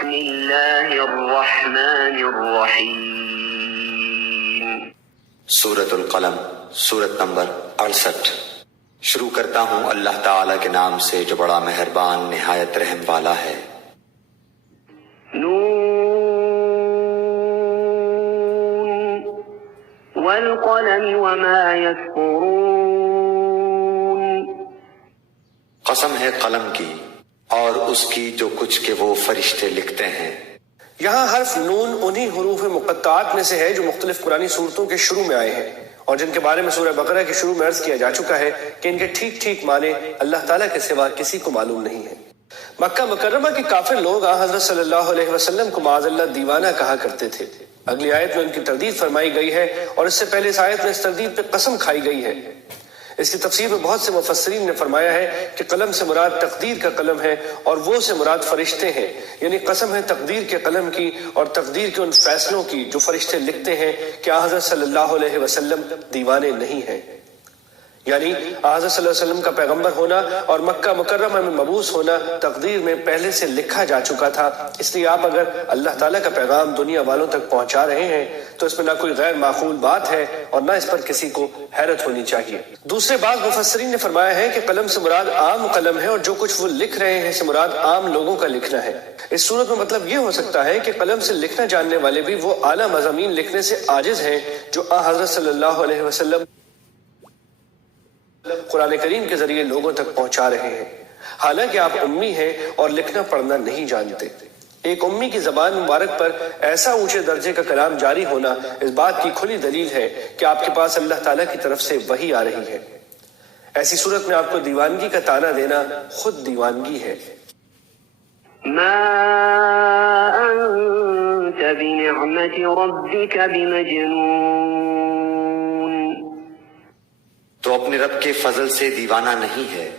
بسم اللہ الرحمن الرحیم۔ سورۃ القلم، سورت نمبر 68۔ شروع کرتا ہوں اللہ تعالیٰ کے نام سے جو بڑا مہربان نہایت رحم والا ہے۔ نون والقلم وما يسطرون۔ قسم ہے قلم کی اور اس کی جو کچھ کہ وہ فرشتے لکھتے ہیں۔ یہاں حرف نون انہی حروف مقطعات میں سے ہے جو مختلف قرآنی صورتوں کے شروع میں آئے ہیں اور جن کے بارے میں سورہ بقرہ کے شروع میں عرض کیا جا چکا ہے کہ ان کے ٹھیک ٹھیک معنی اللہ تعالیٰ کے سوا کسی کو معلوم نہیں ہے۔ مکہ مکرمہ کے کافر لوگ حضرت صلی اللہ علیہ وسلم کو معاذ اللہ دیوانہ کہا کرتے تھے۔ اگلی آیت میں ان کی تردید فرمائی گئی ہے اور اس سے پہلے اس آیت میں اس تردید پہ قسم کھائی گئی ہے۔ اس کی تفسیر میں بہت سے مفسرین نے فرمایا ہے کہ قلم سے مراد تقدیر کا قلم ہے اور وہ سے مراد فرشتے ہیں، یعنی قسم ہے تقدیر کے قلم کی اور تقدیر کے ان فیصلوں کی جو فرشتے لکھتے ہیں کہ حضرت صلی اللہ علیہ وسلم دیوانے نہیں ہیں۔ یعنی حضرت صلی اللہ علیہ وسلم کا پیغمبر ہونا اور مکہ مکرمہ میں مبعوث ہونا تقدیر میں پہلے سے لکھا جا چکا تھا، اس لیے آپ اگر اللہ تعالیٰ کا پیغام دنیا والوں تک پہنچا رہے ہیں تو اس میں نہ کوئی غیر معقول بات ہے اور نہ اس پر کسی کو حیرت ہونی چاہیے۔ دوسرے بعض مفسرین نے فرمایا ہے کہ قلم سے مراد عام قلم ہے اور جو کچھ وہ لکھ رہے ہیں سے مراد عام لوگوں کا لکھنا ہے۔ اس صورت میں مطلب یہ ہو سکتا ہے کہ قلم سے لکھنا جاننے والے بھی وہ اعلیٰ مضامین لکھنے سے عاجز ہیں جو حضرت صلی اللہ علیہ وسلم قرآن کریم کے ذریعے لوگوں تک پہنچا رہے ہیں، حالانکہ آپ امی ہیں اور لکھنا پڑھنا نہیں جانتے۔ ایک امی کی زبان مبارک پر ایسا اونچے درجے کا کلام جاری ہونا اس بات کی کھلی دلیل ہے کہ آپ کے پاس اللہ تعالیٰ کی طرف سے وحی آ رہی ہے۔ ایسی صورت میں آپ کو دیوانگی کا طعنہ دینا خود دیوانگی ہے۔ ما انت بنعمت ربک بمجنون۔ تو اپنے رب کے فضل سے دیوانہ نہیں ہے۔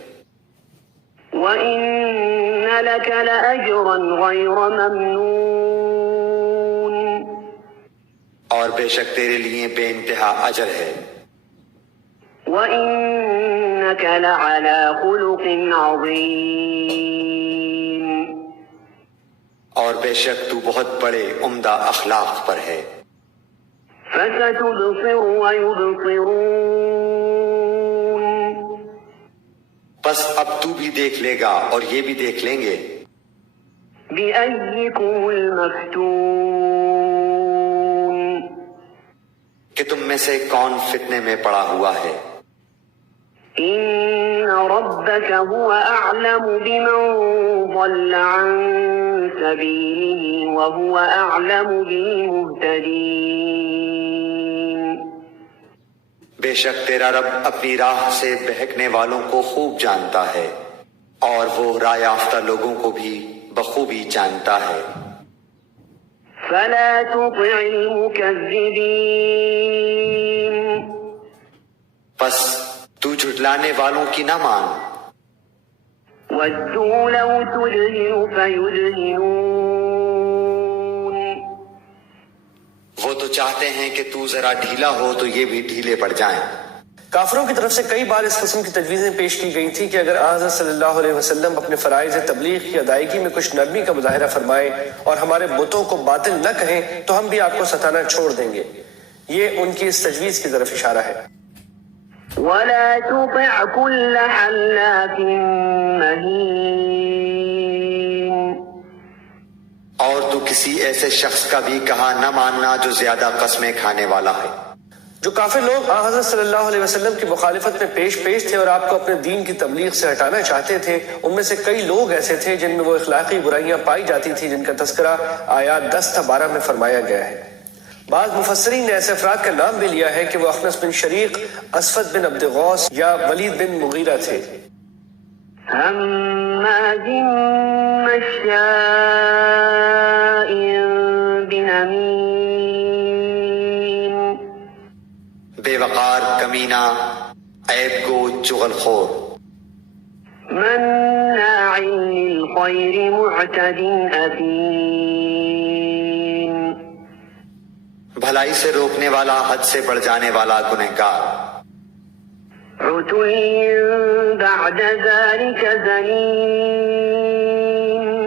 وَإِنَّ لَكَ لَأَجْرًا غَيْرَ مَمْنُونٍ۔ اور بے شک تیرے لیے بے انتہا اجر ہے۔ وَإِنَّكَ لَعَلَى خُلُقٍ عَظِيمٍ۔ اور بے شک تو بہت بڑے عمدہ اخلاق پر ہے۔ فَسَتُبْصِرُ وَيُبْصِرُونَ۔ بس اب تو بھی دیکھ لے گا اور یہ بھی دیکھ لیں گے۔ بِأَيِّكُمُ الْمَفْتُونُ۔ کہ تم میں سے کون فتنے میں پڑا ہوا ہے۔ إِنَّ رَبَّكَ هُوَ أَعْلَمُ بِمَنْ ضَلَّ عَنْ سَبِيلِهِ وَهُوَ أَعْلَمُ بِالْمُهْتَدِينَ۔ بے شک تیرا رب اپنی راہ سے بہکنے والوں کو خوب جانتا ہے اور وہ راہ یافتہ لوگوں کو بھی بخوبی جانتا ہے۔ فَلَا تُطِعِ الْمُكَذِّبِينَ۔ پس تو جھٹلانے والوں کی نہ مان۔ وَدُّوا لَوْ تُدْهِنُ فَيُدْهِنُونَ۔ وہ تو چاہتے ہیں کہ تو ذرا ڈھیلا ہو تو یہ بھی ڈھیلے پڑ جائیں۔ کافروں کی طرف سے کئی بار اس قسم کی تجویزیں پیش کی گئی تھی کہ اگر حضرت صلی اللہ علیہ وسلم اپنے فرائض تبلیغ کی ادائیگی میں کچھ نرمی کا مظاہرہ فرمائیں اور ہمارے بتوں کو باطل نہ کہیں تو ہم بھی آپ کو ستانا چھوڑ دیں گے۔ یہ ان کی اس تجویز کی طرف اشارہ ہے۔ وَلَا تُطِعْ كُلَّ حَلَّافٍ مَّهِينٍ۔ اور تو کسی ایسے شخص کا بھی کہا نہ ماننا جو زیادہ قسمیں کھانے والا ہے۔ جو کافر لوگ حضرت صلی اللہ علیہ وسلم کی مخالفت میں پیش تھے اور آپ کو اپنے دین کی تبلیغ سے ہٹانا چاہتے تھے، ان میں سے کئی لوگ ایسے تھے جن میں وہ اخلاقی برائیاں پائی جاتی تھی جن کا تذکرہ آیات 10-12 میں فرمایا گیا ہے۔ بعض مفسرین نے ایسے افراد کا نام بھی لیا ہے کہ وہ اخنس بن شریق، اسود بن عبد غوث یا ولید بن مغیرہ تھے۔ ہمازٍ مشاء بنمیم۔ بے وقار، کمینہ، عیب گو، چغل خور، مناع للخیر معتد اثیم۔ بھلائی سے روکنے والا، حد سے بڑھ جانے والا گنہگار، عتل بعد ذلك زنیم۔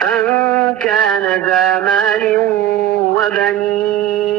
أن كان ذا مال وبنين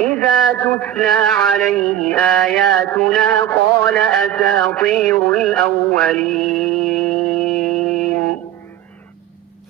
إذا تتلى عليه آياتنا قال أساطير الأولين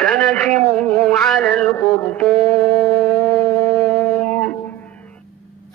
سنسمه على الخرطوم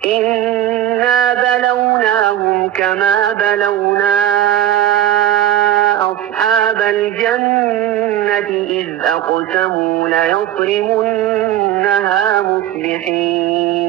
إنا بلوناهم كما بلونا أصحاب الجنة إذ أقسموا ليصرمنها مصبحين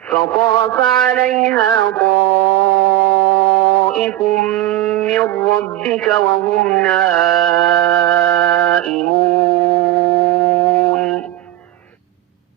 فطاف عليها طائف من ربك وهم نائمون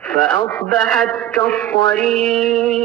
فأصبحت كالصريم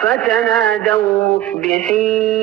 فتنادوا مصبحين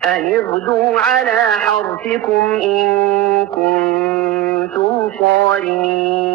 أن اغدوا على حرثكم إن كنتم صارمين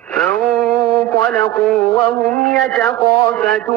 فانطلقوا وهم يتخافتون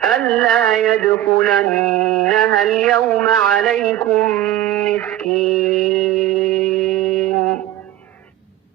ألا يدخلنها اليوم عليكم مسكين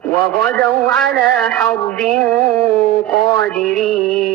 وغدوا على حرد قادرين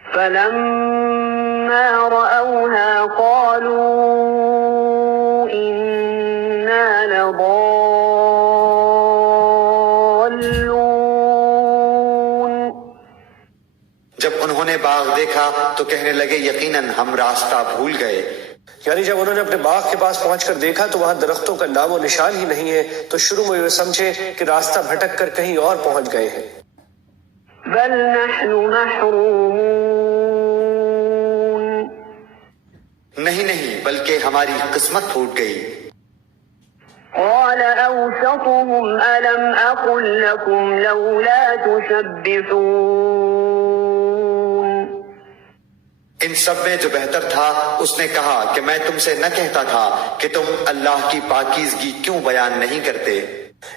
فلما رأوها قالوا لضالون جب انہوں نے باغ دیکھا تو کہنے لگے یقیناً ہم راستہ بھول گئے. یعنی جب انہوں نے اپنے باغ کے پاس پہنچ کر دیکھا تو وہاں درختوں کا نام و نشان ہی نہیں ہے تو شروع میں وہ سمجھے کہ راستہ بھٹک کر کہیں اور پہنچ گئے ہیں. بل نحن محرومون نہیں بلکہ ہماری قسمت پھوٹ گئی. قال أوسطهم ألم أقل لكم لولا تسبحون ان سب میں جو بہتر تھا اس نے کہا کہ میں تم سے نہ کہتا تھا کہ تم اللہ کی پاکیزگی کیوں بیان نہیں کرتے.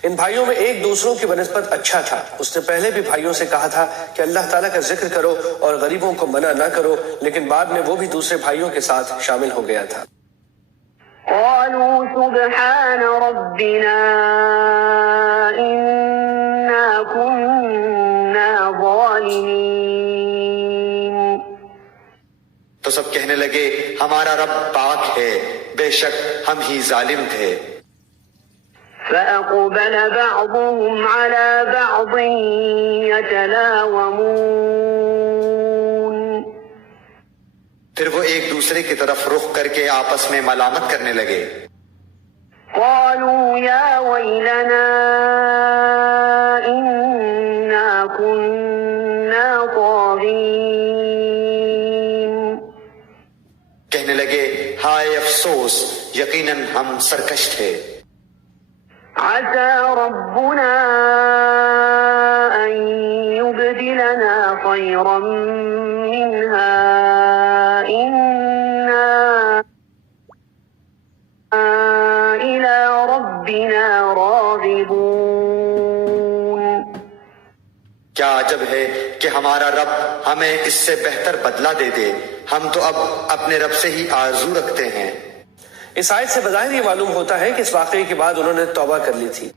ان بھائیوں میں ایک دوسروں کی بنسبت اچھا تھا. اس نے پہلے بھی بھائیوں سے کہا تھا کہ اللہ تعالیٰ کا ذکر کرو اور غریبوں کو منع نہ کرو، لیکن بعد میں وہ بھی دوسرے بھائیوں کے ساتھ شامل ہو گیا تھا. قالوا سبحان ربنا إنا كنا ظالمين تو سب کہنے لگے ہمارا رب پاک ہے، بے شک ہم ہی ظالم تھے. فأقبل بعضهم على بعض يتلاومون پھر وہ ایک دوسرے کی طرف رخ کر کے آپس میں ملامت کرنے لگے. قالوا يا ويلنا إنا كنا طاغين کہنے لگے ہائے افسوس، یقیناً ہم سرکش تھے. عسى ربنا أن يبدلنا خيرا منها إنا إلى ربنا راغبون کیا عجب ہے کہ ہمارا رب ہمیں اس سے بہتر بدلہ دے دے، ہم تو اب اپنے رب سے ہی آرزو رکھتے ہیں. اس آیت سے بظاہر یہ معلوم ہوتا ہے کہ اس واقعے کے بعد انہوں نے توبہ کر لی تھی.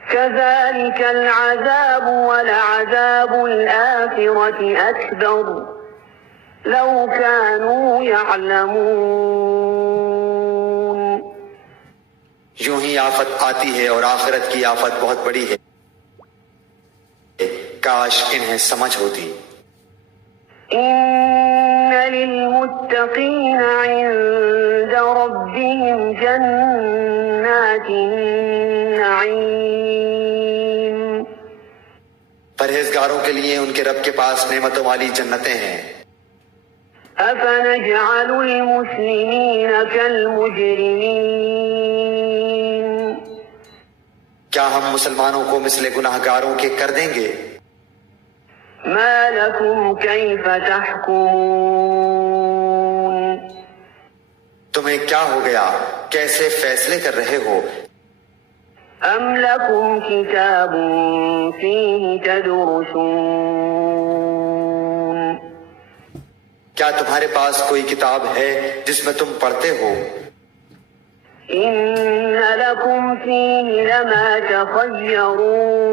كذلك العذاب ولعذاب الآخرة أكبر لو كانوا يعلمون یوں ہی آفت آتی ہے اور آخرت کی آفت بہت بڑی ہے، کاش انہیں سمجھ ہوتی. إن للمتقين عند ربهم جنات النعيم پرہیزگاروں کے لیے ان کے رب کے پاس نعمتوں والی جنتیں ہیں. أفنجعل المسلمين كالمجرمين کیا ہم مسلمانوں کو مثل گناہگاروں کے کر دیں گے؟ ما لكم كيف تحكمون تمہیں کیا ہو گیا، کیسے فیصلے کر رہے ہو؟ أم لكم كتاب فيه تدرسون کیا تمہارے پاس کوئی کتاب ہے جس میں تم پڑھتے ہو؟ إن لكم فيه لما تخيرون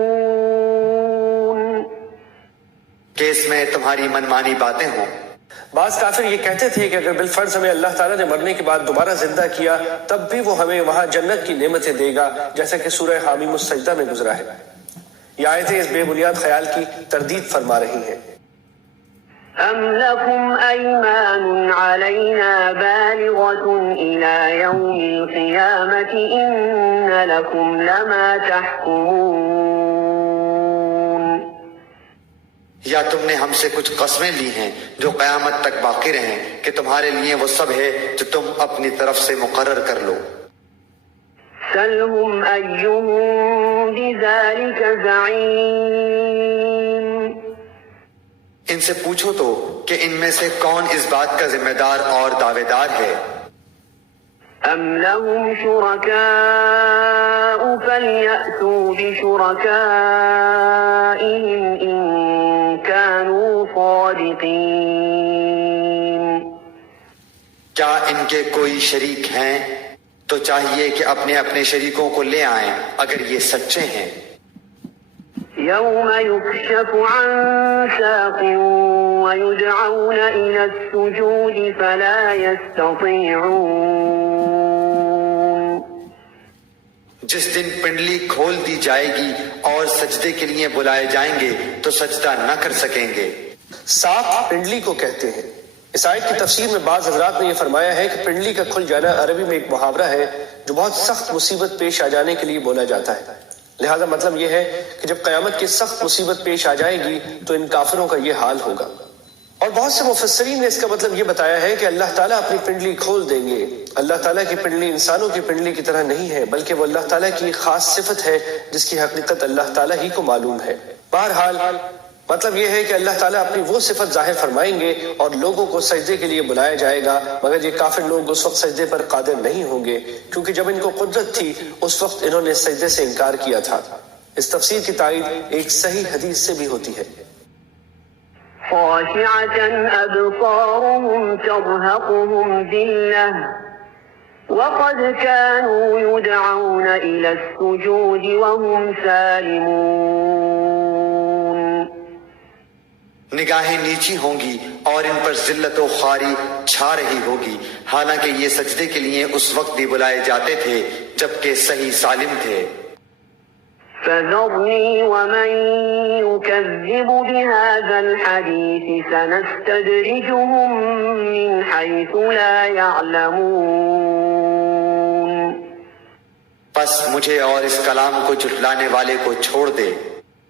کہ اس میں تمہاری منمانی باتیں ہوں. بعض کافر یہ کہتے تھے کہ اگر بالفرض ہمیں اللہ تعالیٰ نے مرنے کے بعد دوبارہ زندہ کیا تب بھی وہ ہمیں وہاں جنت کی نعمتیں دے گا، جیسا کہ سورہ حامیم السجدہ میں گزرا ہے. یہ آیتیں اس بے بنیاد خیال کی تردید فرما رہی ہیں. أم لكم أيمان علينا بالغة إلى يوم القيامة إن لكم لما تحكمون یا تم نے ہم سے کچھ قسمیں لی ہیں جو قیامت تک باقی رہیں کہ تمہارے لیے وہ سب ہے جو تم اپنی طرف سے مقرر کر لو. سلهم أيهم بذلك زعيم ان سے پوچھو تو کہ ان میں سے کون اس بات کا ذمہ دار اور دعوے دار ہے. أم لهم شركاء فليأتوا بشركائهم إن كانوا صادقين کیا ان کے کوئی شریک ہیں؟ تو چاہیے کہ اپنے اپنے شریکوں کو لے آئیں اگر یہ سچے ہیں. يوم يكشف عن ساق ويدعون إلى السجود فلا يستطيعون جس دن پنڈلی کھول دی جائے گی اور سجدے کے لیے بلائے جائیں گے تو سجدہ نہ کر سکیں گے۔ ساق پنڈلی کو کہتے ہیں۔ اس آیت کی تفسیر میں بعض حضرات نے یہ فرمایا ہے کہ پنڈلی کا کھل جانا عربی میں ایک محاورہ ہے جو بہت سخت مصیبت پیش آ جانے کے لیے بولا جاتا ہے، لہذا مطلب یہ ہے کہ جب قیامت کی سخت مصیبت پیش آ جائے گی تو ان کافروں کا یہ حال ہوگا۔ اور بہت سے مفسرین نے اس کا مطلب یہ بتایا ہے کہ اللہ تعالیٰ اپنی پنڈلی کھول دیں گے۔ اللہ تعالیٰ کی پنڈلی انسانوں کی پنڈلی کی طرح نہیں ہے، بلکہ وہ اللہ تعالیٰ کی خاص صفت ہے جس کی حقیقت اللہ تعالیٰ ہی کو معلوم ہے۔ بہرحال مطلب یہ ہے کہ اللہ تعالیٰ اپنی وہ صفت ظاہر فرمائیں گے اور لوگوں کو سجدے کے لیے بلایا جائے گا، مگر یہ کافر لوگ اس وقت سجدے پر قادر نہیں ہوں گے، کیونکہ جب ان کو قدرت تھی اس وقت انہوں نے سجدے سے انکار کیا تھا۔ اس تفسیر کی تائید ایک صحیح حدیث سے بھی ہوتی ہے۔ خاشعة أبصارهم ترهقهم ذلة وقد كانوا يدعون إلى السجود وهم سالمون۔ نگاہیں نیچی ہوں گی اور ان پر ذلت و خواری چھا رہی ہوگی، حالانکہ یہ سجدے کے لیے اس وقت بھی بلائے جاتے تھے جبکہ صحیح سالم تھے۔ فذرني ومن يكذب بهذا الحديث سنستدرجهم من حيث لا يعلمون۔ پس مجھے اور اس کلام کو جھٹلانے والے کو چھوڑ دے،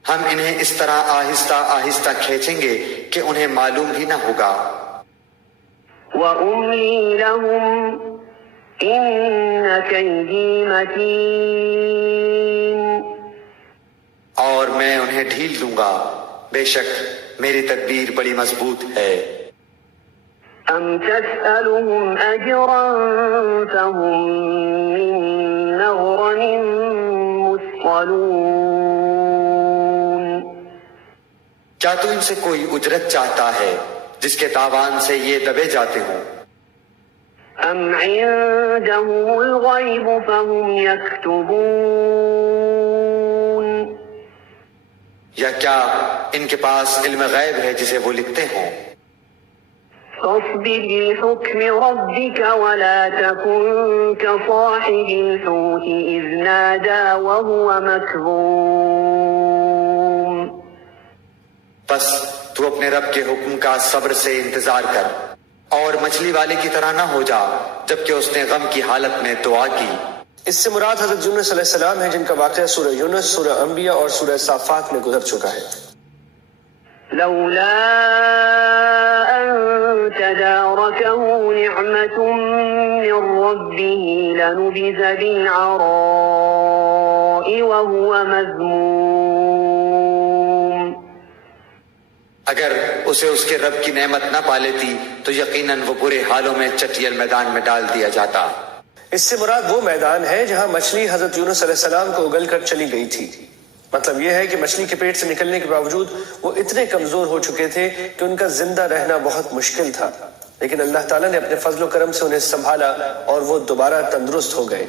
ہم انہیں اس طرح آہستہ آہستہ کھینچیں گے کہ انہیں معلوم ہی نہ ہوگا۔ وأملي لهم إن كيدي متين۔ اور میں انہیں ڈھیل دوں گا، بے شک میری تدبیر بڑی مضبوط ہے۔ أم تسألهم أجرا فهم من مغرم مثقلون۔ کیا تو ان سے کوئی اجرت چاہتا ہے جس کے تاوان سے یہ دبے جاتے ہوں؟ أم عندهم الغيب فهم يكتبون۔ یا کیا ان کے پاس علم غیب ہے جسے وہ لکھتے ہوں؟ فاصبر لحكم ربك ولا تكن كصاحب الحوت إذ نادى وهو مكظوم۔ بس تو اپنے رب کے حکم کا صبر سے انتظار کر اور مچھلی والے کی طرح نہ ہو جا جبکہ اس نے غم کی حالت میں دعا کی۔ اس سے مراد حضرت یونس علیہ السلام ہے جن کا واقعہ سورہ یونس، سورہ انبیاء اور سورہ صافات میں گزر چکا ہے۔ لولا أن تداركه نعمة من ربه لنبذ بالعراء وهو مذموم۔ اگر اسے اس کے رب کی نعمت نہ پا لیتی تو یقیناً وہ برے حالوں میں چٹیل میدان میں ڈال دیا جاتا۔ اس سے مراد وہ میدان ہے جہاں مچھلی حضرت یونس علیہ السلام کو اگل کر چلی گئی تھی۔ مطلب یہ ہے کہ مچھلی کے پیٹ سے نکلنے کے باوجود وہ اتنے کمزور ہو چکے تھے کہ ان کا زندہ رہنا بہت مشکل تھا، لیکن اللہ تعالیٰ نے اپنے فضل و کرم سے انہیں سنبھالا اور وہ دوبارہ تندرست ہو گئے۔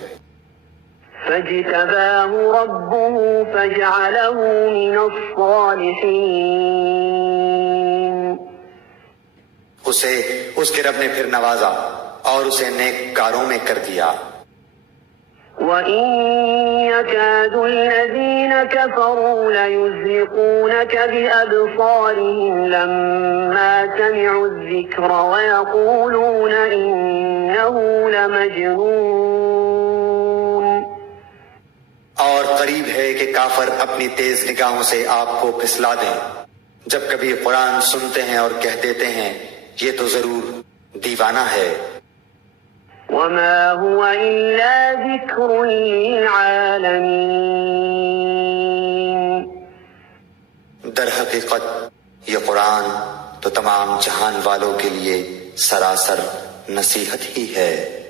فاجتباه ربه فجعله من الصالحين۔ اسے اس کے رب نے پھر نوازا اور اسے نیک کاروں میں کر دیا۔ وَإِن يَكَادُ الَّذِينَ كَفَرُوا لَيُزْلِقُونَكَ بِأَبْصَارِهِمْ لَمَّا سَمِعُوا الذِّكْرَ وَيَقُولُونَ إِنَّهُ لَمَجْنُونَ۔ اور قریب ہے کہ کافر اپنی تیز نگاہوں سے آپ کو پھسلا دیں جب کبھی قرآن سنتے ہیں اور کہہ دیتے ہیں یہ تو ضرور دیوانہ ہے۔ وما هو إلا ذكر للعالمين۔ در حقیقت یہ قرآن تو تمام جہان والوں کے لیے سراسر نصیحت ہی ہے۔